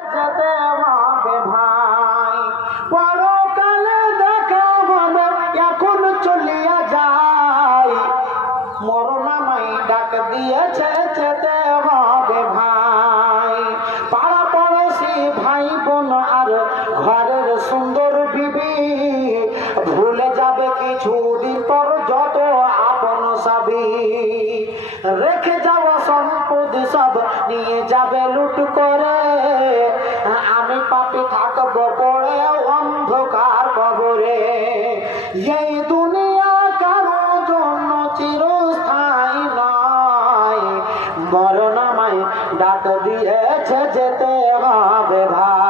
যেতে হবে ভাই, পরকালে দেখা হবে, এখন চলিয়া যাই। মরণ আমায় ডাক দিয়েছে, যেতে হবে ভাই। পাড়া পড়োশি ভাই বোন আর ঘরের সুন্দর বিবি ভুলে যাবে কিছুদিন পর যত আপন সবই। রেখে যাওয়া সম্পদ সব নিয়ে যাবে লুট করে, আমি পাপী থাকবো পড়ে অন্ধকার কবরে। এই দুনিয়া কারো জন্য চিরস্থায়ী নয়, মরণ আমায় ডাক দিয়েছে, যেতে হবে ভাই।